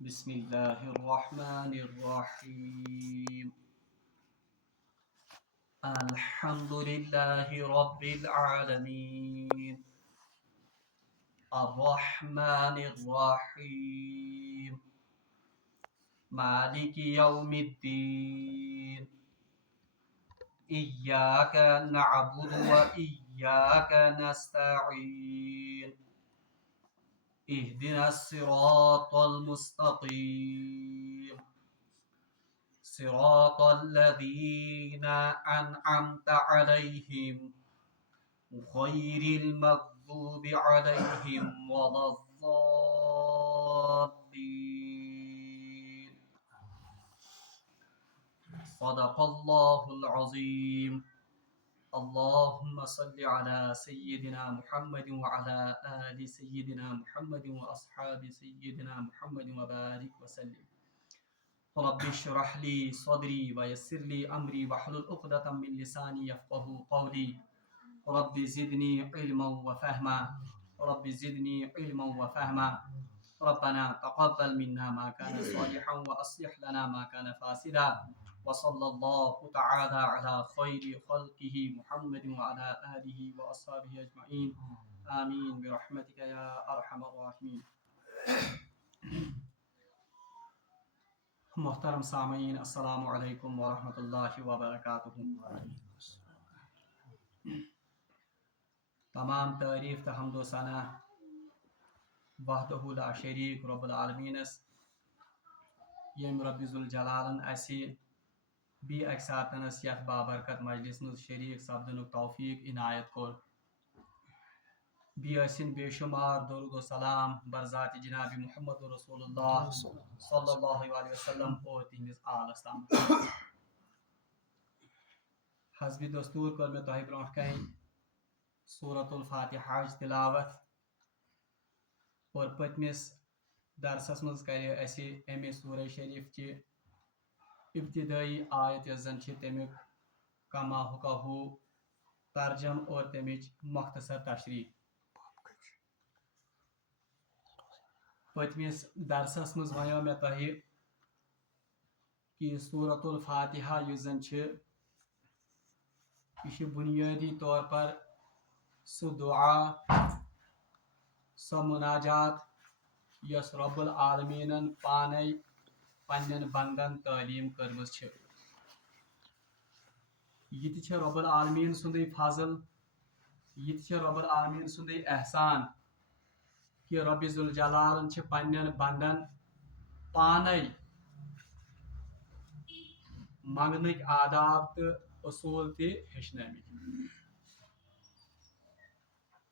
بسم الله الرحمن الرحيم. الحمد لله رب العالمين الرحمن الرحيم مالك يوم الدين إياك نعبد وإياك نستعين اهدنا الصراط المستقيم صراط الذين أنعمت عليهم غير المغضوب عليهم ولا الضالين. صدق الله العظيم. اللهم صل على سيدنا محمد وعلى آل سيدنا محمد وأصحاب سيدنا محمد وبارك وسلم. رب اشرح لي صدري ويسر لي أمري واحلل عقدة من لساني يفقهوا قولي. رب زدني علما وفهما. رب زدني علما وفهما. ربنا تقبل منا ما كان صالحا وأصلح لنا ما كان فاسدا. وصلى الله تعالى على خير خلقه محمد وعلى آله وأصحابه أجمعين. آمين برحمتك يا أرحم الراحمين. محترم سامعین السلام علیکم ورحمۃ اللہ وبرکاتہ. تمام تعریف تو حمد و ثنا وحدہ لا شریک رب العالمینس یم رب ذوالجلالن اسی بی اکہ ساتنس یتھ بابرکت مجلس مز شریک سپدن توفیق عنایت کور. بی ٲسِن بے شمار درود و سلام برذات جناب محمد رسول اللہ صلی اللہ علیہ وسلم اور تہندس آلس تام. حسب دستور کر میں تہ برونٛٹھ کن سورۃ الفاتحہ تلاوت اور پتمس درسس مز کرے اسی امے سورہ شریف چہ ابتدائی آیت یس زن چھ تمیک کما حقہ ترجم اور تمچ مختصر تشریح. پتمس درسس مز ونیو میں تہ کہ سورۃ الفاتحہ یس زن چھ یہ بنیادی طور پر سہ دعا سہ مناجات یس رب العالمینن پانے پنن بندن تعلیم کرمز چھ. یہ تہ رب العالمین سندے فضل یہ تہ رب العالمین سندے احسان کہ رب ذوالجلالن چھ پنن بندن پانے منگنک آداب تو اصول تہ ہیچنامت.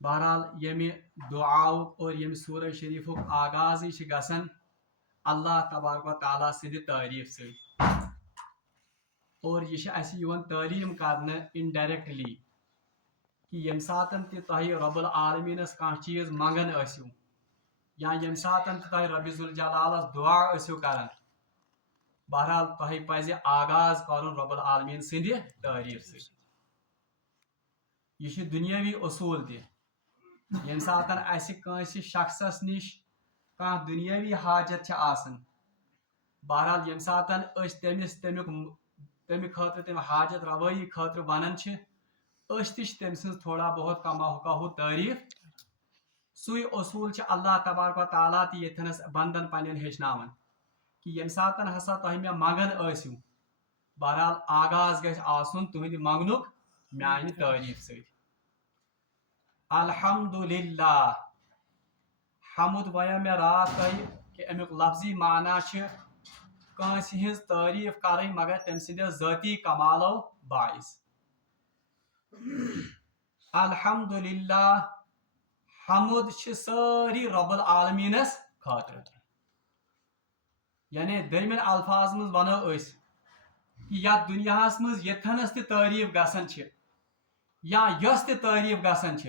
بہرحال یمہ دعاؤ اور یم سورہ شریفک آغاز چھ گژھان اللہ تبارک و تعالیٰ سند تعریف ست اور یہ اسی یوان تعلیم کرنے انڈائریکٹلی کہ یم ساتن تہ تہ رب العالمینس کانٛہہ چیز منگان ٲسِو یا یم ساتن تہ تہ رب ذوالجلالس دعا ٲسِو کران بہرحال تہ پزِ آغاز کرن رب العالمین سند تعریف ست. یہ دنیاوی اصول تہ یم ساتن اسہ کٲنٛسہِ شخصس نش کانٛہہ دنیاوی حاجت چھ آسان بہرحال یم ساتن أسۍ تمس تمہ خاطر تم حاجت روایی خاطر ونان چھ أسۍ تہ چھ تم سٕنٛز تھوڑا بہت کما حقہ تعریف. سُے اصول چھ اللہ تبارک و تعالیٰ تہ یتھنس بندن پنن ہیچناوان کہ یم ساتن ہسا تہ مے منگان ٲسِو بہرحال آغاز گژھِ آسُن تہنٛدِ منگنُک میانہ تعریف ست. الحمدللہ حمد ونیو مے رات تہ کہ امیک لفظی معنی چھ کٲنٛسہِ ہٕنٛز تعریف کرٕنۍ مگر تم سندیو ذاتی کمالو باعث. الحمدللہ حمد چھ ساری رب العالمینس خاطر. یعنی دٔیمٮ۪ن الفاظ مز ونو أسۍ کہ یتھ دنیاہس مز یتھنس تہ تعریف گژھان چھ یا یۄس تہ تعریف گژھان چھ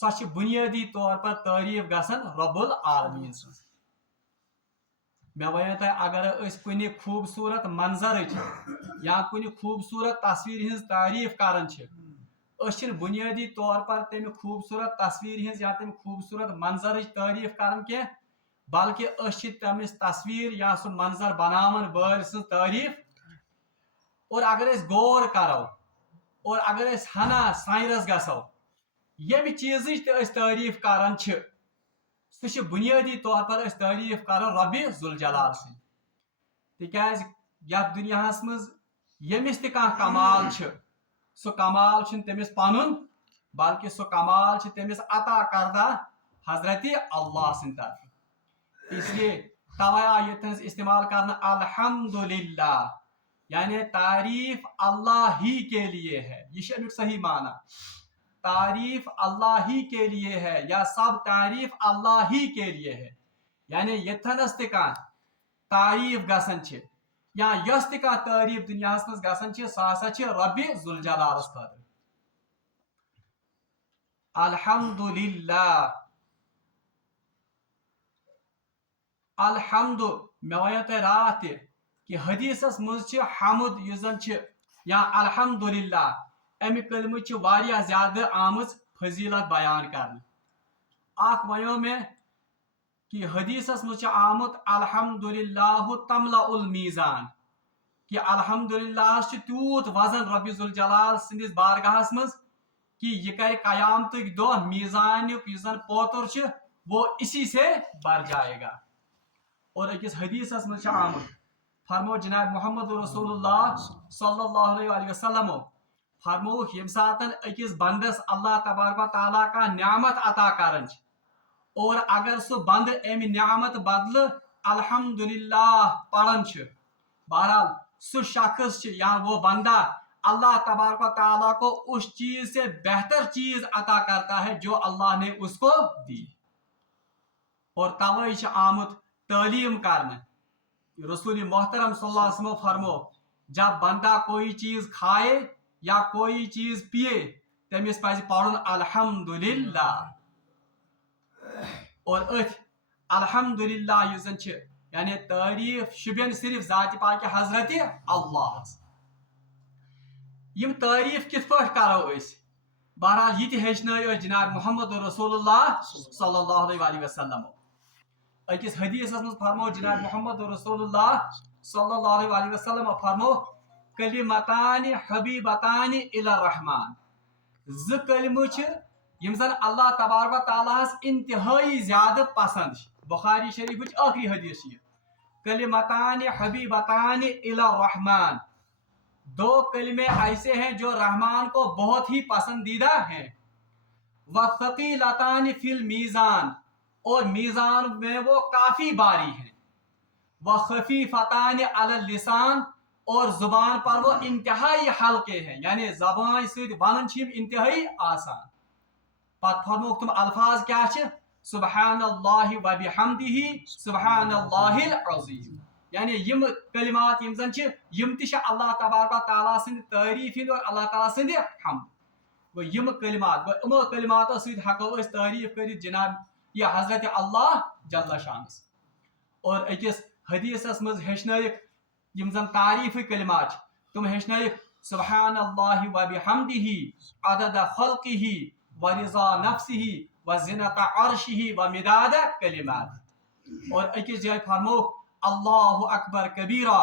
سۄ چھ بنیادی طور پر تعریف گژھان رب العالمین سٕنٛز. مےٚ ونیو تۄہہِ اگر أسۍ کُنہِ خوٗبصوٗرت منظرٕچ یا کُنہِ خوٗبصوٗرت تصویٖر ہٕنٛز تعریف کران چھ أسۍ چھِنہٕ بنیادی طور پر تمہِ خوٗبصوٗرت تصویٖر ہٕنٛز یا تمہِ خوٗبصوٗرت منظرٕچ تعریف کران کینٛہہ بلکہ تمس تصویر یا سہ منظر بناون ول سن تعریف. اور اگر غور کرو اور اگر ہنا سائنس گژھو یم چیز تعریف کران سہ بنیادی طور پر تعریف کران رب ذوالجلال سن. تکیاز یتھ دنیا مز یمس تہ کانٛہہ کمال سہ کمال تمس پنن بلکہ سہ کمال تمس عطا کردہ حضرت اللہ سن طرف. اس لیے توے آئی یہ استعمال کرنا الحمدللہ یعنی تعریف اللہ ہی کے لیے ہے. یہ امیک صحیح معنی. تعریف اللہ ہی کے لیے ہے یا سب تعریف اللہ ہی کے لیے ہے. یعنی یتھنس تہ کانٛہہ تعریف گژھان یا یس تہ کانٛہہ تعریف دنیا مز گژھان سہ ہسا رب ذوالجلالس خاطر. الحمدللہ الحمد میں ون تہ رات تہ کہ حدیثس مز حمد یس زن یا الحمدللہ امہ کلمہ واریاہ زیادہ آمز فضیلت بیان کرنے. اخ ونیو میں کہ حدیثس مز آمت الحمدللہ تملأ المیزان کہ الحمدللہ تیوت وزن رب ذوالجلال سندس بارگاہس مز کہ یہ کر قیامتک دہ میزان یس زن پوتر وہ اسی سے بھر جائے گا. اور اکس حدیثس مز آمت فرمو جناب محمد رسول اللہ صلی اللہ علیہ وسلم فرمو یم سات اکس بندس اللہ تبارک و تعالیٰ کا نعمت عطا کرن اور اگر سہ بند ام نعمت بدل الحمدللہ پڑھن بہرحال سہ شخص یا وہ بندہ اللہ تبارک و تعالیٰ کو اس چیز سے بہتر چیز عطا کرتا ہے جو اللہ نے اس کو دی. اور توے آمت تعلیم کرنے. رسول محترم صلی اللہ علیہ وسلم فرمو جب بندہ کوئی چیز کھائے یا کوئی چیز پیے تمس پز پڑھن الحمدللہ. اور الحمدللہ یس زن یعنی تعریف شبین صرف ذات پاک حضرت اللہ. یم تعریف کت پہ کرو بہرحال یہ ہچن جناب محمد رسول اللہ صلی اللہ علیہ وسلم. اکس حدیث مز فرمو جناب محمد رسول اللہ صلی اللہ علیہ وسلم فرمو کلمتان حبیبتان الی الرحمن. ز کلمہ یم زن اللہ تبارک و تعالیٰ انتہائی زیادہ پسند. بخاری شریف آخری حدیث کلمتان حبیبتان الی الرحمن. دو کلمے ایسے ہیں جو رحمان کو بہت ہی پسندیدہ ہیں. وثقیلتان فی المیزان اور میزان میں وہ کافی باری ہیں. وخفیفتان علی اللسان اور زبان پر وہ انتہائی ہلکے ہیں یعنی زبان سۭتۍ ونن چھ انتہائی آسان. پتہ فرموک تم الفاظ کیا سبحان اللہ و بحمدہ سبحان اللہ العظیم. یعنی یم کلمات یم زن یم تہ اللہ تبارک و تعالیٰ سند تعریف ہند اور اللہ تعالیٰ سند حمد. گو یم کلمات امو کلماتو سۭتۍ ہیکو أسۍ تعریف کٔرِتھ جناب یہ حضرت اللہ جل شانس. اور اکس حدیثس مز ہچنائک یم زن تعریف کلمات تم ہچنائک سبحان اللہ و بحمدہ عدد خلقہ و رضا نفسہ و زنت عرشہ و مداد کلمات. اور اکس جائے فرموک اللہ اکبر کبیرہ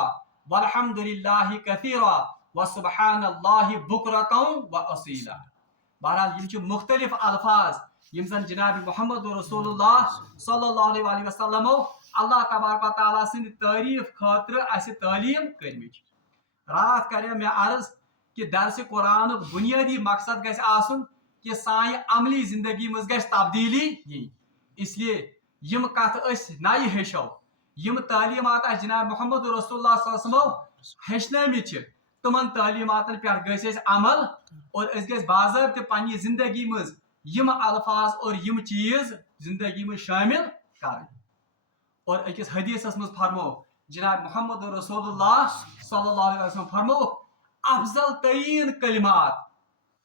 والحمد للہ کثیرہ و سبحان اللہ بکرۃ و اصیلا. بہرحال یم مختلف الفاظ یم زن جناب محمد رسول اللہ صلی اللہ علیہ وسلم اللہ تبارک و تعالیٰ سند تعریف خاطر اس تعلیم کرمت. رات کرے میں عرض کہ درس قرآن بنیادی مقصد گژھِ آسن کہ سانہ عملی زندگی مز گژھِ تبدیلی یِنۍ. اس لیے یم کت اس نئی ہیچو یم تعلیمات جناب محمد رسول اللہ صلی اللہ علیہ وسلم ہچنمت تمن تعلیماتن پہ گژھِ عمل اور اس گژھِ باضابطہ پنہ زندگی مز یم الفاظ اور یم چیز زندگی میں شامل کر. اور اکس حدیثس مز فرمو جناب محمد رسول اللہ صلی اللہ علیہ وسلم فرمو افضل ترین کلمات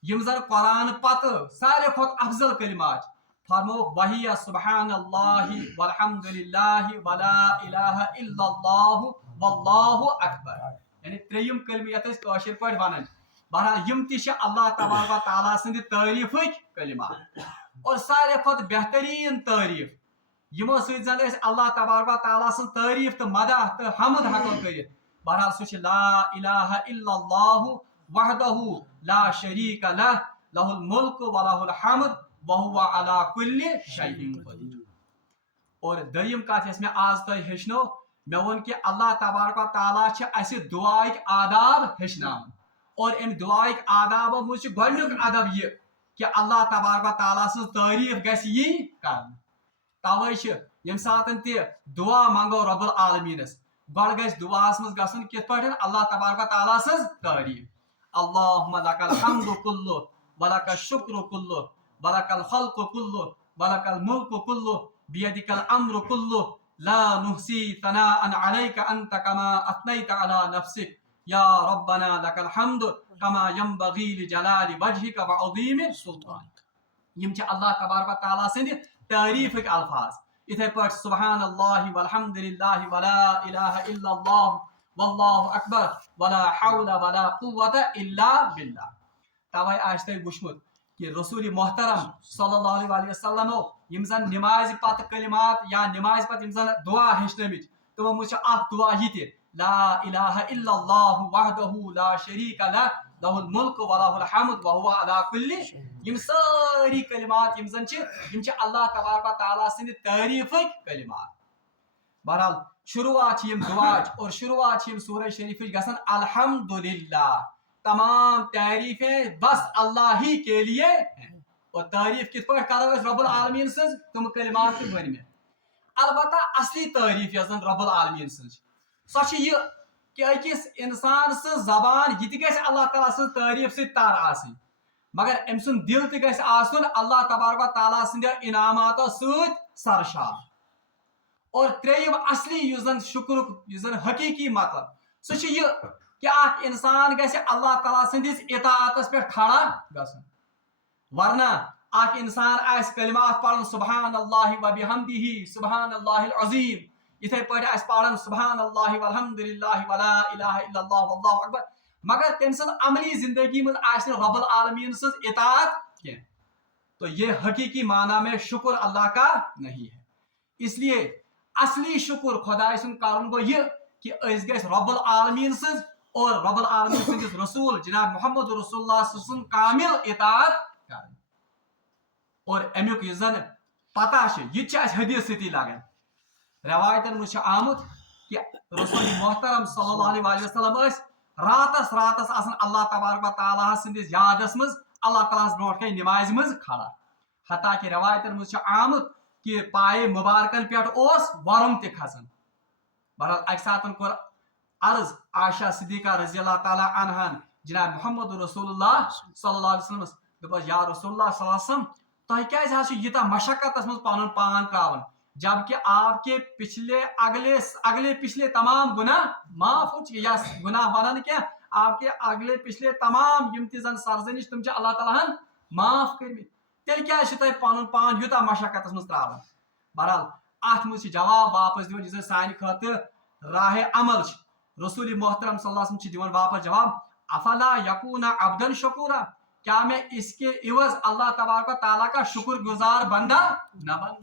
یم زن قرآن پتہ سارے کھت افضل کلمات فرمو وہی سبحان اللہ والحمد للہ ولا الہ الا اللہ واللہ اکبر. یعنی تریم کلمہ یت کاشر پہ ونان. بہرحال یم تہ اللہ تبارک و تعالیٰ سند تعریف کلمات. اور سارے کھت بہترین تعریف یمو سۭتۍ زن أسۍ اللہ تبارک و تعالیٰ سٕنٛز تعریٖف تہٕ مدح تہٕ حمد ہٮ۪کو کٔرِتھ. بہرحال سُہ چھِ لا الہ الا اللہ وحدہ لا شریٖک لہ لہ الملک ولہ الحمد وہو علی کل شیء قدیر. اور دوٚیِم کتھ یۄس مےٚ آز تۄہہِ ہیٚچھنو مےٚ ووٚن کہِ اللہ تبارک و تعالیٰ چھِ اَسہِ دُعاہٕکۍ آداب ہیٚچھناوان. اور امہِ دُعاہٕکۍ آدابو منٛز چھُ گۄڈنیُک ادب یہِ کہ اللہ تبارک و تعالیٰ سٕنٛز تعریٖف گژھِ یِنۍ کرنہٕ. توے چھِ ییٚمہِ ساتہٕ تہِ دعا منگو رۄب العالمیٖنس گۄڈٕ گژھِ دعاہس منٛز گژھُن کِتھ پٲٹھۍ اللہ تبارک و تعالیٰ سٕنٛز تعریٖف. اللہُمَّ لَکَ الحمدُ کُلُّ وَلَکَ الشُکرُ کُلُّ وَلَکَ الخلق کُلُّ وَلَکَ المُلکُ کُلُّ بِیَدِکَ الْأَمرُ کُلُّ لا نُحْصِی ثَنَاءً عَلَیکَ أَنْتَ کَمَا أَثْنَیْتَ عَلَى نَفْسِکَ یا رَبَّنَا لَکَ الْحَمْدُ کَمَا يَنبَغِی لِجَلالِ وَجْهِکَ وَعَظِیمِ سُلطانِکَ. یم چھِ اللہ تبارک و تعالیٰ سٕنٛدِ تعریٖفٕکۍ الفاظ. یِتھے پٲٹھۍ سبحان اللہ والحمد للہ ولا الہ الا اللہ واللہ اکبر ولا حول ولا قوة الا باللہ. توے آسہِ تۄہہِ وٕچھمُت کہ رسول محترم صلی اللہ علیہ وسلم یم زن نمازِ پتہٕ کلمات یا نمازِ پتہٕ یم زن دعا ہیٚچھنٲومٕتۍ تِمو منٛز چھِ اکھ دعا یہِ تہِ لا الہ الا اللہ وحدہ لا شریٖک لہ لہ الملک ولہ الحمد وہو علی کل. یم سٲری کلمات یم زن یم چھِ اللہ تبارک و تعالیٰ سٕنٛدِ تعریٖفٕکۍ کلمات. بہرحال شروعات یم دعاچ اور شروعات یم سورہ شریفٕچ گژھان الحمدللہ تمام تعریفیں بس اللہ ہی کے لیے ہیں. اور تعریف کت پٲٹھۍ کرو أسۍ رب العالمین سٕنٛز تم کلمات تہِ ؤنۍ مےٚ. البتہ اصلی تعریٖف یۄس زن رب العالمین سٕنٛز سۄ چھِ یہِ کہ أکِس انسان سٕنٛز زبان یہِ تہِ گژھِ اللہ تعالیٰ سٕنٛز تعریٖف سۭتۍ تر آسٕنۍ مگر أمۍ سُنٛد دل تہِ گژھِ آسُن اللہ تبارک و تعالیٰ سٕنٛدیو انعاماتو سۭتۍ سرشار. اور ترٛیٚیِم اصلی یُس زن شُکرُک یُس زن حقیٖقی مطلب سُہ چھُ یہِ کہ اکھ انسان گژھِ اللہ تعالیٰ سٕنٛدِس اطاعتس پٮ۪ٹھ کھڑا گژھُن. ورنہ اکھ انسان آسہِ کلمات پران سبحان اللہ وبحمدہ سبحان اللہ العظیم یِتھے پٲٹھۍ آسہِ پران سبحان اللہ والحمد للہ ولا الہ الا اللہ واللہ اکبر مگر تٔمۍ سٕنٛز عملی زندگی منٛز آسہِ نہٕ رب العالمین سٕنٛز اطاعت کینٛہہ تو یہ حقیقی معنی میں شکر اللہ کا نہیں ہے. اس لیے اصلی شکر خدائے سُنٛد کرُن گوٚو یہِ کہ أسۍ گژھِ رب العالمین سٕنٛز اور رب العالمین سٕنٛدِس رسول جناب محمد رسول اللہ سٕنٛز کامل اطاعت کرٕنۍ. اور امیُک یُس زن پتہ چھِ یہِ تہِ چھِ اَسہِ حدیث سۭتی لگان. روایتن منٛز چھُ آمُت کہ رسول محترم صلی اللہ علیہ وسلم ٲسۍ راتس راتس آسان اللہ تبارک و تعالیٰ سٕنٛدِس یادس منٛز اللہ تعالیٰ ہس برونٛٹھ کنہِ نمازِ منٛز کھڑا. حتیٰ کہ روایتن منٛز چھُ آمُت کہ پایے مبارکن پٮ۪ٹھ اوس وۄرُم تہِ کھسان. بہرحال اکہِ ساتہٕ کوٚر عرض عائشہ صدیقہ رضی اللہ تعالیٰ عنہن جناب محمد رسول اللہ صلی اللہ علیہ وسلمس دوٚپس یا رسول اللہ صلی اللہ علیہ وسلم تۄہہِ کیازِ حظ چھُ ییٖژاہ مشقتس منٛز پنُن پان تراوان جبکہ آپ کے پچھلے اگلے پچھلے تمام گناہ معاف ہو چکے یا گناہ ونان کیا آپ کے اگلے پچھلے تمام یم تہِ زن سرزنش تم چھِ اللہ تعالیٰ ہن معاف کٔرمٕتۍ تیٚلہِ کیازِ چھُ تۄہہِ پنُن پان یوٗتاہ مشقتس منٛز تراوان. بہرحال اتھ منٛز چھِ جواب واپس دِوان یُس زن سانہِ خٲطرٕ راہ عمل چھِ. رسول محترم صلی اللہ علیہ وسلم چھِ دِوان واپس جواب افلا یکون عبدن شکورا کیا میں اس کے عوض اللہ تبارک و تعالیٰ کا شکر گزار بندہ نہ بن.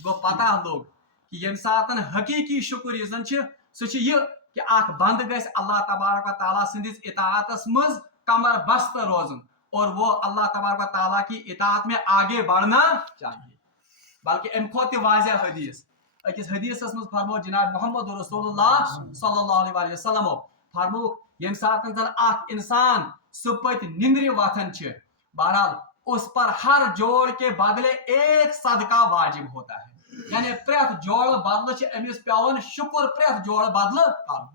گو پتہ لوگ کہ ییٚمہِ ساتن حقیقی شکر یُس زن چھُ سُہ چھُ یہِ کہ اکھ بند گژھِ اللہ تبارک و تعالیٰ سٕنٛدِس اطاعتس منٛز کمر بست روزُن اور وہ اللہ تبارک و تعالیٰ کی اطاعت میں آگے بڑھنا چاہیے. بلکہ امہِ کھۄتہٕ تہِ واضح حدیث أکِس حدیثس منٛز فرمو جناب محمد رسول اللہ صلی اللہ علیہ وسلمو فرموُکھ ییٚمہِ ساتن زن اکھ انسان صُبحٲے نندرِ وتھان چھِ بہرحال اس پر ہر جوڑ کے بدلے ایک صدقہ واجب ہوتا ہے. یعنی پرٛٮ۪تھ جوڑ بدلہٕ چھِ أمِس پیٚوان شُکُر پرٛٮ۪تھ جوڑ بدلہٕ کرُن.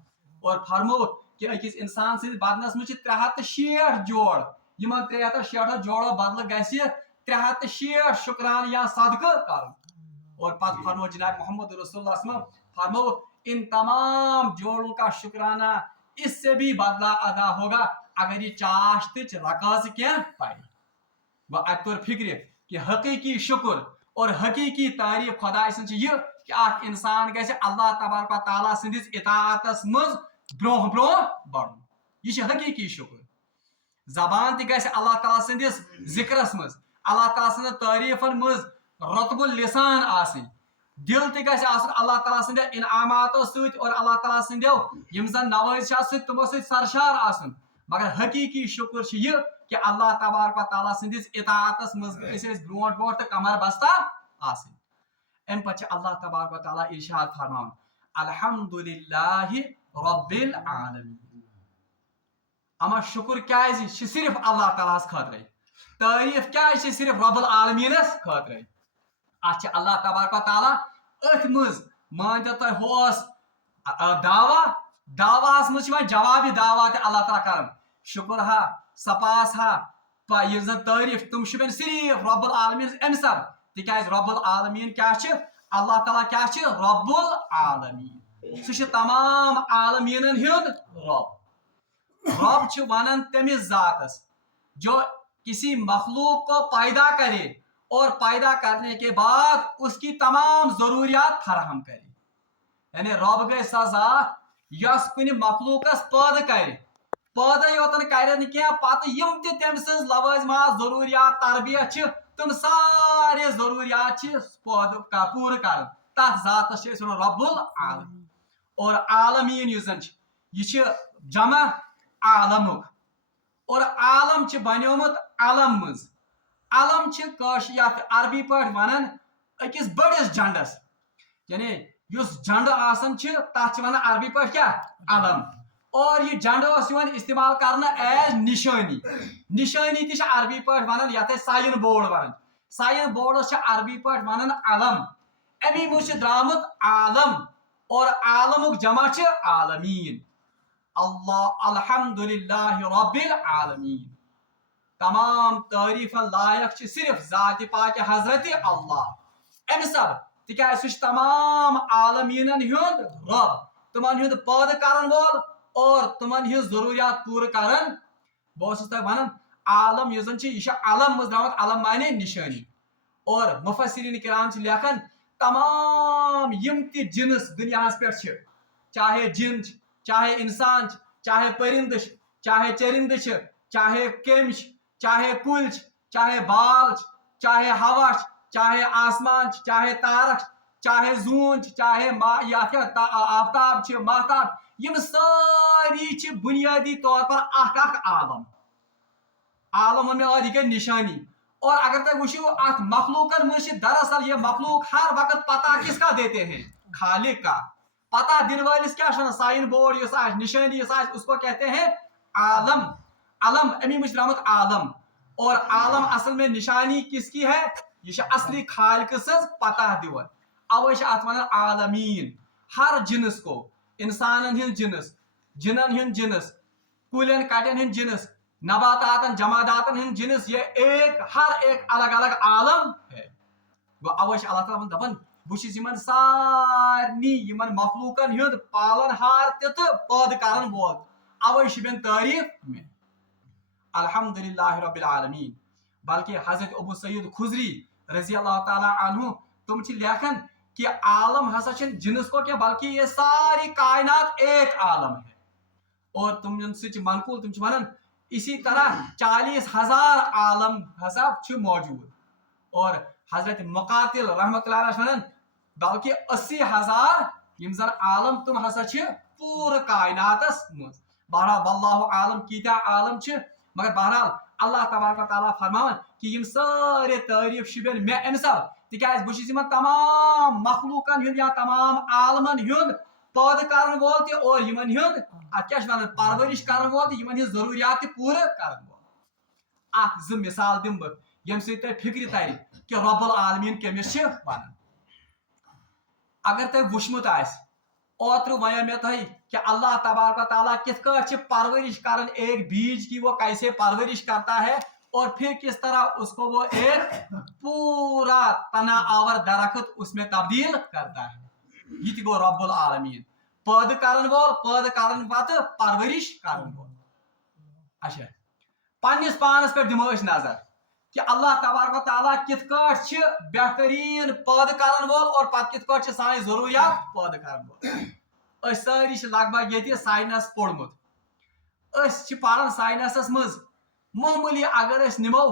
اور فرموُکھ کہ أکِس انسان سٕنٛدِس بدنس منٛز چھِ 360 جوڑ یِمن 360 جوڑو بدلہٕ گژھِ 360 شکران یا صدقہ کرُن. اور پتہٕ فرمو جناب محمد رسول اللہ وسلم فرمو ان تمام جوڑوں کا شکرانہ اس سے بھی بدلہ ادا ہوگا اگر یہ چاشتٕچ رقاص کینٛہہ پرِ. وۄنۍ اتہِ توٚر فکرِ کہ حقیقی شکر اور حقیقی تعریٖف خداے سٕنٛز چھِ یہِ کہ اکھ انسان گژھِ اللہ تبارک و تعالیٰ سٕنٛدِس اطاعتس منٛز برونٛہہ برونٛہہ بڑُن. یہِ چھُ حقیقی شکر. زبان تہِ گژھِ اللہ تعالیٰ سٕنٛدِس ذکرس منٛز اللہ تعالیٰ سٕنٛزن تعریٖفن منٛز رۄطبُ اللسان آسٕنۍ دل تہ گژھِ آسُن اللہ تعالیٰ سٕنٛدیو انعاماتو سۭتۍ اور اللہ تعالیٰ سٕنٛدیو یِم زن نوٲز چھِ آسان تِمو سۭتۍ سرشار آسُن مگر حقیٖقی شُکر چھُ یہِ کہ اللہ تبارک و تعالیٰ سٕنٛدِس اطاعتس منٛز أسۍ ٲسۍ برونٛٹھ برونٛٹھ تہٕ کمر بستہ آسٕنۍ امہِ پتہٕ چھِ اللہ تبارک و تعالیٰ ارشاد فرماوان الحمدللہ رب العالمین اما شکر کیازِ چھِ صرف اللہ تعالیٰ ہس خٲطرے تعریف کیازِ چھِ صرف رب العالمینس خٲطرے اتھ چھِ اللہ تبارک و تعالیٰ أتھۍ منٛز مٲنتو تُہۍ ہُہ اوس دعواہس منٛز چھِ وۄنۍ جوابی دعوا تہِ اللہ تعالیٰ کران شکر ہا سپاس ہا یِم زن تعریف تِم چھِ وۄنۍ صرف رب العالمین امہِ سب تِکیازِ رب العالمین کیاہ چھِ اللہ تعالیٰ کیاہ چھِ رب العالمین سُہ چھُ تمام عالمیٖنن ہُنٛد رب چھُ ونان تٔمِس ذاتس جو کسی مخلوق کو پیدا کرے اور پیدا کرنے کے بعد اس کی تمام ضروریات فراہم کرے یعنی رب گئی سۄ ذات یۄس کُنہِ مخلوقس پٲدٕ کرِ پٲدٕ یوتن کرِ نہٕ کینٛہہ پتہٕ یِم تہِ تٔمۍ سٕنٛز لوٲزمات ضروریات تربیت چھِ تِم سارے ضروریات چھِ پوٗرٕ کران تتھ ذاتس چھِ أسۍ ونان رب العالمین اور عالمیٖن یُس زن چھِ یہِ چھِ جمع عالمُک اور عالم چھِ بنیومُت علم منٛز علم چھِ کٲشِر یتھ عربی پٲٹھۍ ونان أکِس بٔڑِس جنڈس یعنی یُس جنڈٕ آسان چھِ تتھ چھِ ونان عربی پٲٹھۍ کیاہ علم اور یہِ جنڈٕ اوس یِوان استعمال کرنہٕ ایز نشٲنی تہِ چھِ عربی پٲٹھۍ ونان یتھ أسۍ ساین بورڈ ونان ساین بورڈس چھِ عربی پٲٹھۍ ونان علم امی منٛز چھُ درامُت عالم اور عالمُک جمع چھِ عالمیٖن اللہ الحمدللہ رب العالمین تمام تعریفن لائق چھِ صرف ذات پاک حضرت اللہ امہِ سب تِکیازِ سُہ چھُ تمام عالمیٖنن ہُنٛد رب تِمن ہُنٛد پٲدٕ کرن وول اور تِمن ہٕنٛز ضروٗریات پوٗرٕ کران بہٕ اوسُس تۄہہِ ونان عالم یُس زن چھُ یہِ چھُ علم منٛز درامُت علم معنی نشٲنی اور مفسرین کرام چھِ لیکھان تمام یِم تہِ جنس دُنیاہس پٮ۪ٹھ چھِ چاہے جن چھِ چاہے انسان چھِ چاہے پرندٕ چھِ چاہے چرندٕ چھِ چاہے کیٚمۍ چھِ چاہے کُلۍ چھِ چاہے بال چھِ چاہے ہوا چھِ چاہے آسمان چھِ چاہے تارک چھِ چاہے زوٗن چھِ چاہے آفتاب چھِ ماہتاب یِم سٲری چھِ بنیٲدی طور پر اکھ عالم ووٚن مےٚ یہِ گٔے نشٲنی اور اگر تُہۍ وٕچھِو اتھ مخلوقن منٛز چھِ دراصل یہ مخلوق ہر وقت پتہ کس کا دیتے ہیں خالق کا پتہ دِنہٕ وٲلِس کیاہ چھُ ونان ساین بورڈ یُس آسہِ نشٲنی یُس آسہِ اس کو کہتے ہیں عالم علم امی منٛز چھُ درامُت عالم اور عالم اصل میں نشانی کس کی ہے یہ چھِ اصلی خالق سٕنٛز پتہ دِوان اوے چھِ اتھ ونان عالمیٖن ہر جنس کو انسانن ہُنٛد جنس جنن ہُنٛد جنس کُلٮ۪ن کٹٮ۪ن ہُنٛد جنس نباتاتن جماداتن ہُنٛد جنس یہ ہر ایک الگ الگ عالم ہے گوٚو اوے چھِ اللہ تعالیٰ دپان بہٕ چھُس یِمن سارنٕے یِمن مخلوقن ہُنٛد پالن ہار تہِ تہٕ پٲدٕ کرن وول اوے چھِ مےٚ تعریف مےٚ الحمدللہ رب العالمین بلکہ حضرت ابو سعید خضری رضی اللہ تعالیٰ عنہ تم چھِ لیکھان کہ عالم ہسا چھُنہٕ جنس کو کینٛہہ بلکہ یہ ساری کائنات ایک عالم ہے اور تم سۭتۍ چھِ منقول تم چھِ ونان اسی طرح 40,000 عالم ہسا چھِ موجود اور حضرت مقاتل رحمۃ اللہ علیہ ونان بلکہ 80,000 یم زن عالم تم ہسا چھِ پوٗرٕ کائناتس منٛز بہرحال واللہ عالم کیٖتیاہ عالم چھِ مگر بہرحال اللہ تبارک و تعالیٰ فرماوان کہ یم سارے تعریف شُبین مےٚ امہِ سب تِکیازِ بہٕ چھُس یِمن تمام مخلوقن ہُنٛد یا تمام عالمن ہُنٛد پٲدٕ کرن وول تہِ اور یِمن ہُنٛد اتھ کیاہ چھِ ونان پرورش کرن وول تہٕ یِمن ہٕنٛز ضروٗریات تہِ پوٗرٕ کرن وول اکھ زٕ مثال دِمہٕ بہٕ ییٚمہِ سۭتۍ تۄہہِ فکرِ ترِ کہ رب العالمین کٔمِس چھِ ونان اگر تۄہہِ وٕچھمُت آسہِ اوترٕ ونیو مےٚ تۄہہِ کہ اللہ تبارک و تعالیٰ کِتھ کٲٹھۍ چھِ پرورش کران ایک بیج کی وہ کیسے پرورش کرتا ہے اور پھر کس طرح اس کو وہ ایک پورا تنا آور درخت اس میں تبدیل کرتا ہے یہ تہِ گوٚو رب العالمین پٲدٕ کرن وول پٲدٕ کرن پتہٕ پرورش کرن وول اچھا پننس پانس پٮ۪ٹھ دِمو أسۍ نظر کہ اللہ تبارک و تعالیٰ کِتھ کٲٹھۍ چھِ بہتریٖن پٲدٕ کرن وول اور پتہٕ کِتھ کٲٹھۍ چھِ سانہِ ضروٗریات پٲدٕ کرن وول أسۍ سٲری چھِ لگ بگ ییٚتہِ ساینس پوٚرمُت أسۍ چھِ پران ساینسس منٛز معموٗلی اگر أسۍ نِمو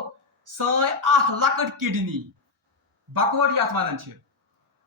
سٲنۍ اکھ لۄکٕٹ کِڈنی بکوٲٹ یتھ ونان چھِ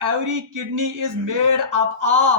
every kidney is made up of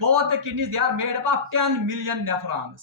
both the kidneys they are made up of 10 million nephrons.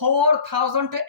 4000 to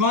2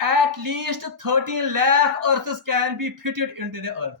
at least 13 lakh earths can be fitted into the earth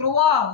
13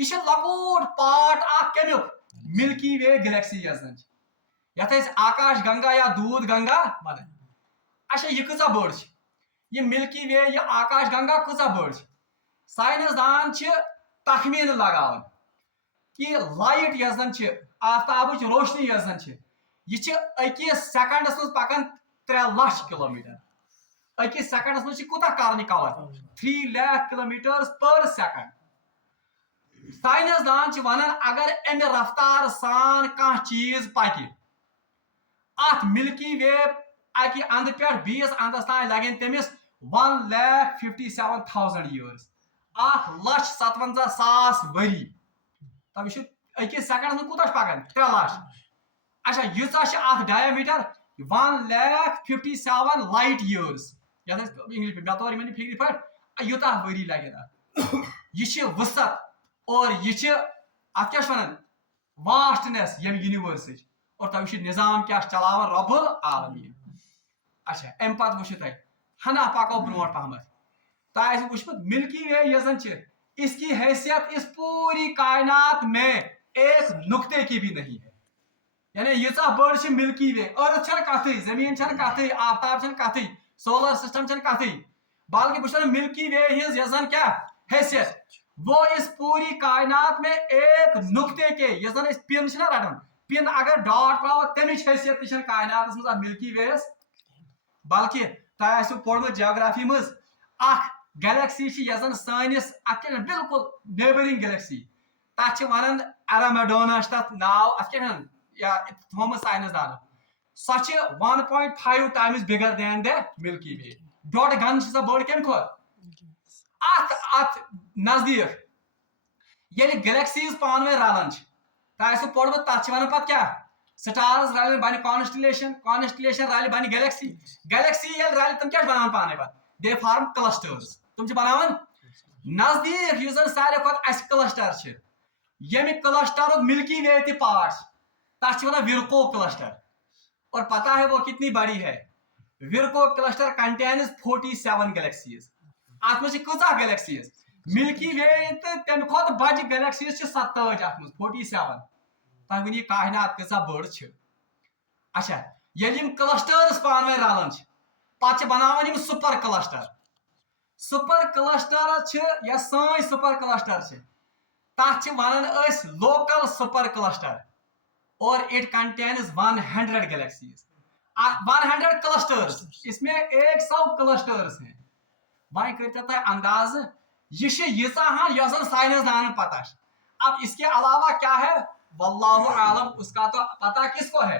یہ لکوٹ پارٹ اخ کمیک ملکی وے گلیکسی یزن یتھ آکاش گنگا یا دودھ گنگا ونان. اچھا یہ کۭژاہ بٔڑ چھِ یہ ملکی وے یہ آکاش گنگا کۭژاہ بٔڑ چھِ. سائنس دان تخمین لگاوان کہ لائٹ یس زن آفتابچ روشنی یس زن یہ اکس سیکنڈس مز پکان 3 لچھ کلومیٹر. اکس سیکنڈس مز کوتاہ کرنی کور 3 lakh kilometre per second. Science دان ونان اگر امہ رفتار سان کانٛہہ چیز پکہ ات ملکی وے اکہ اند پہ بیس اندس تان لگن تمس 1,57,000 years 1,57,000 ؤری. تب یہ اکس سیکنڈس مز کوتاہ پکان 3 لچھ. اچھا ییژاہ ات ڈایا میٹر 1,57,000 light years یتھ انگلش پہ بطور فکری پہ یوتاہ ؤری لگن ات. یہ وسعت اور یہ ات کیا ونان واسٹنس یم یونیورسچ اور تب نظام کیا چلاوان رب العالمین. اچھا ام پتہ وچھو تھی ہنا پکو برونٹ پہم تہ وچھمت ملکی وے یس زن اس کی حیثیت اس پوری کائنات میں ایک نقطے کی بھی نہیں ہے. یعنی یژہ بڑ ملکی وے ارتھ چھن کتھی زمین چھن کتھی آفتاب چھن کتھی سولر سسٹم چھن کتھی بلکہ بچ ملکی وے ہز یس زن کیا حیثیت وہ اس پوری کائنات میں ایک نقطے کے یس زن پن چھنا رٹان پن اگر ڈاٹ تراو تمچ حیثیت تہ کائنات مز ملکی ویس. بلکہ تہ آسو پوڑمت جیوگرافی مز اخ گلیکسی یس زن سانس ات بالکل نیبرنگ گلیکسی تک ونان ایرامیڈونا تر ناو ات کیا تھومت سائنس دان سو 1.5 times bigger than the ملکی وے. ڈوڑ گن سا بڑ کم کھت ات نزدیک یل گلیکسیز پان ؤنۍ رلان تہ آسو پوڑمت تک ونان پتہ کیا سٹارز رلن بن کانسٹلیشن کانسٹلیشن رلہ بن گلیکسی گلیکسی یل رلہ تم کیا بنان پانے پتہ دے فارم کلسٹرز تم بناوان نزدیک یس زن ساروی کھت اس کلسٹر یمہ کلسٹر ملکی وے تہ پارٹ تک ونان ورکو کلسٹر. اور پتہ ہے وہ کتنی بڑی ہے ورکو کلسٹر کنٹینز 47 گلیکسیز. ات مجھ کۭژاہ گلیکسیز ملکی وے تو تمہ کھت بجہ گلیکسیز 27 ات مز 47. تہ ون یہ کائنات کۭژاہ بڑ. اچھا یل کلسٹرز پان ؤنۍ رلان پتہ بناوان سپر کلسٹر. سپر کلسٹر یا سٲنۍ سپر کلسٹر تک ونان اس لوکل سپر کلسٹر اور اٹ کنٹینز 100 گلیکسیز 100 کلسٹرز اس میں 100 کلسٹرز ہیں. وہیں کرتے تھے انداز یہ یژہ یس سائنس دان پتہ. اب اس کے علاوہ کیا ہے واللہ عالم اس کا تو پتہ کس کو ہے.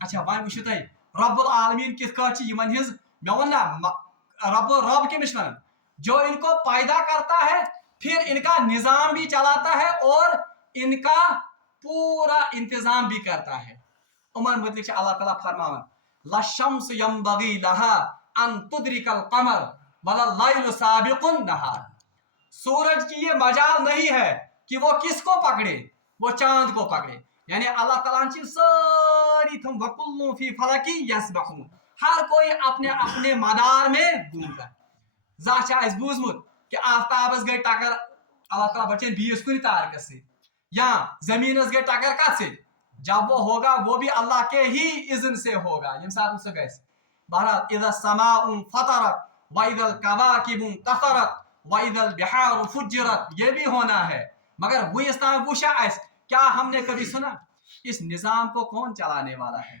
اچھا وہیں وچھو تھی رب العالمین کس کٹ یمن ہز مے ون نا رب کمش ونان جو ان کو پیدا کرتا ہے پھر ان کا نظام بھی چلاتا ہے اور ان کا پورا انتظام بھی کرتا ہے. عمر متعلق اللہ تعالیٰ فرماون لَلشَّمْسُ يَنبَغِي لَهَا أَن تُدْرِكَ الْقَمَرَ وَلَا اللَّيْلُ سَابِقُ النَّهَارِ. سورج کی یہ مجال نہیں ہے کہ وہ کس کو پکڑے وہ چاند کو پکڑے. یعنی اللہ تعالیٰ چی ساری تم وَكُلُّ فِي فَلَكِ يَسْبَحُونَ ہر کوئی اپنے اپنے مدار میں گھومتا ہے. زانٛہہ چھا اَسہِ بوٗزمُت کہ آفتابس گئی ٹکر اللہ تعالیٰ بچن بیس کن تارکس سے یا زمینس گئی ٹکر کت سے جب وہ ہوگا وہ بھی اللہ کے ہی اذن سے ہوگا یم سات سہ گژھِ. بہرحال اذا السماء فطرت واذا الكواكب انتثرت واذا البحار فجرت یہ بھی ہونا ہے. مگر وُنس تام وچھا اس کیا ہم نے کبھی سنا اس نظام کو کون چلانے والا ہے.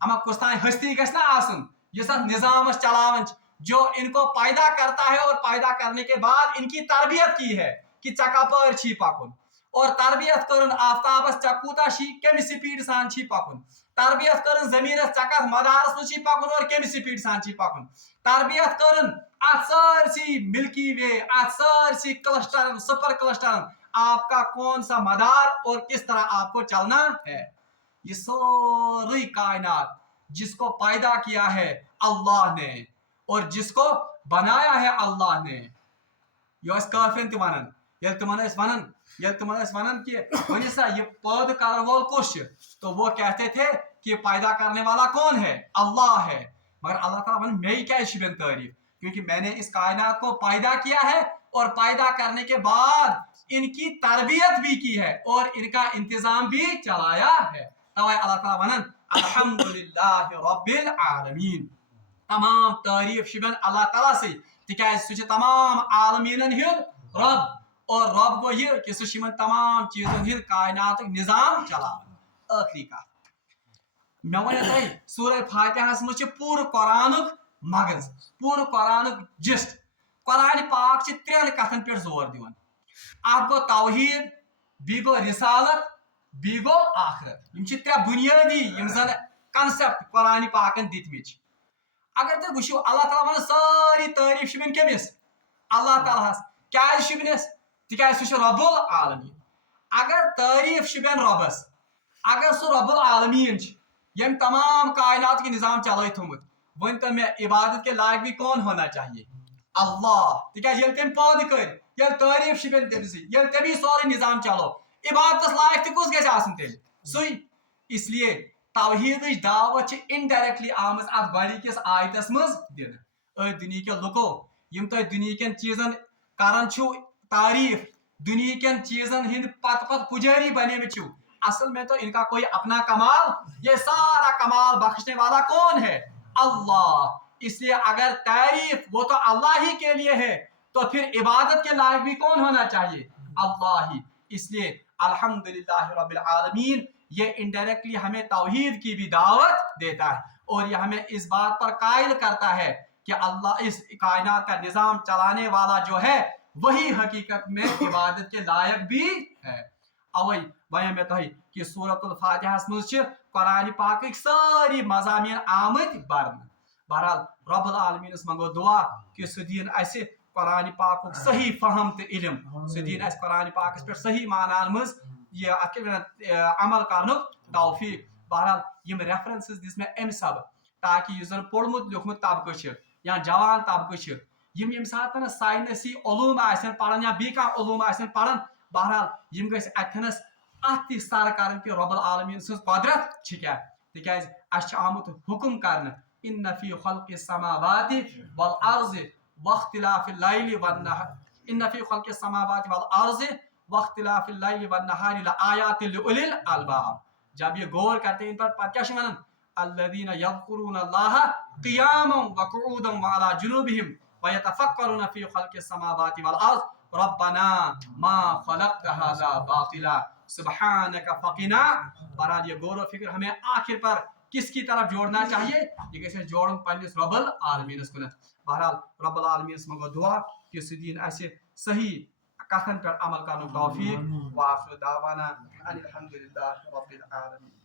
اما کس تام ہستی گژھِ نا آسن یس اتھ نظامس چلاون جو ان کو پیدا کرتا ہے اور پیدا کرنے کے بعد ان کی تربیت کی ہے کہ ژےٚ کپٲرۍ چھی پکن اور تربیت کرن آفتابس ژےٚ کوٗتاہ چھی کمہِ سپیڈ سان چھی پکن تربیت کرن زمینس ژےٚ کتھ مدارس منٛز چھی پکن اور کمہِ سپیڈ سان چھی پکن تربیت کرن اتھ سارسی ملکی وے اتھ سارسی کلسٹرن سپر کلسٹرن آپ کا کون سا مدار اور کس طرح آپ کو چلنا ہے. یہ ساری کائنات جس کو پیدا کیا ہے اللہ نے اور جس کو بنایا ہے اللہ نے. یہ کافرن تہ ونان یل تمن ونان کہ ونی سا یہ پید کرن وول کس تو وہ کہتے تھے کہ پیدا کرنے والا کون ہے اللہ ہے. مگر اللہ تعالیٰ ون میں کیا تعریف کیونکہ میں نے اس کائنات کو پیدا کیا ہے اور پیدا کرنے کے بعد ان کی تربیت بھی کی ہے اور ان کا انتظام بھی چلایا ہے. توائے اللہ تعالیٰ ونن الحمدللہ رب العالمین. تمام تعریف شبن اللہ تعالیٰ سے تکیاز سہ تمام عالمینن ہند رب اور رب گو یہ کہ سہ تمام چیزن ہند کائنات نظام چلا. آخری کت میں ون تہ سورہ فاتحہ مجھ پور قرآن مغز پور قرآن جسٹ. قرآن پاک ترین کتن پہ زور دان. اخ گو توحید بی گو رسالت بی گو آخرت. ترے بنیادی زن کنسپٹ قرآن پاکن دتمچ. اگر تھی وچھو اللہ تعالیٰ ون ساری تعریف شبن کمس اللہ تعالیٰ کیا شبنس تکیاز سہ رب العالمین. اگر تعریف شبن ربس اگر سہ رب العالمین یم تمام کائنات کے نظام چلائے تھومت ون تو میں عبادت کے لائق بھی کون ہونا چاہیے اللہ. تکیاز یل تم پود کر یل تعریف شبن تم سی یل تمی سورے نظام چلو عبادت لائق تہ کس گھس آسن تیل سی. اس لیے توحید دعوت انڈائریکٹلی آمز ات گوڑی کس آیتس مز دن. دنیا کے لکو یم تہ دنیا کن چیزن کران چھو تعریف دنیا کن چیزن ہند پت پت پجاری بنے چھو اصل میں تو ان کا کوئی اپنا کمال. یہ سارا کمال بخشنے والا کون ہے اللہ. اس لیے اگر تعریف وہ تو اللہ ہی کے لیے ہے تو پھر عبادت کے لائق بھی کون ہونا چاہیے اللہ ہی. اس لیے الحمدللہ رب العالمین یہ انڈائریکٹلی ہمیں توحید کی بھی دعوت دیتا ہے اور یہ ہمیں اس بات پر قائل کرتا ہے کہ اللہ اس کائنات کا نظام چلانے والا جو ہے وہی حقیقت میں عبادت کے لائق بھی ہے. اوئی ویم میں تہ کہ سورۃ الفاتحہ مز قرآن پاک ساری مضامین آمت برن. بہرحال رب العالمین منگو دعا کہ سہ دین اسہ قرآن پاک صحیح فہم تو علم سہ دین اس قرآن پاک پہ صحیح معنان مز یہ عمل کرنک توفیق. بہرحال یم ریفرنسز دس میں ام سب تاکہ اس زن پوڑمت لیوکھمت طبقہ یا جوان طبقہ یم سات سائنسی علوم آسن پڑھن یا بی کانٛہہ علوم آسن پڑھن بہرحال یم گژھِ اتھنس ات تہ سر کرن کہ رب العالمین سن قدرت کیا. تکیاز اس آمت حکم کرن ان فی خلق السماوات والارض واختلاف اللیل والنہار ان فی خلق السماوات والارض واختلاف اللیل والنہار لآیات لأولی الالباب. جب یہ غور کرتے ہیں ان پر کیا ونن الذین یذکرون اللہ قیاما وقعودا وعلی جنوبہم ویتفکرون فی خلق السماوات والارض ربنا ما خلقت هذا باطلا سبحانک فقنا. بہرحال یہ غور و فکر ہمیں آخر پر کس کی طرف جوڑنا چاہیے یہ گھس جوڑن پنس رب العالمین کنت. بہرحال رب العالمین منگو دعا کہ سہ دین اسہ صحیح کتن پہ عمل کرن توفیق. وآخر دعوانا ان الحمدللہ رب العالمین.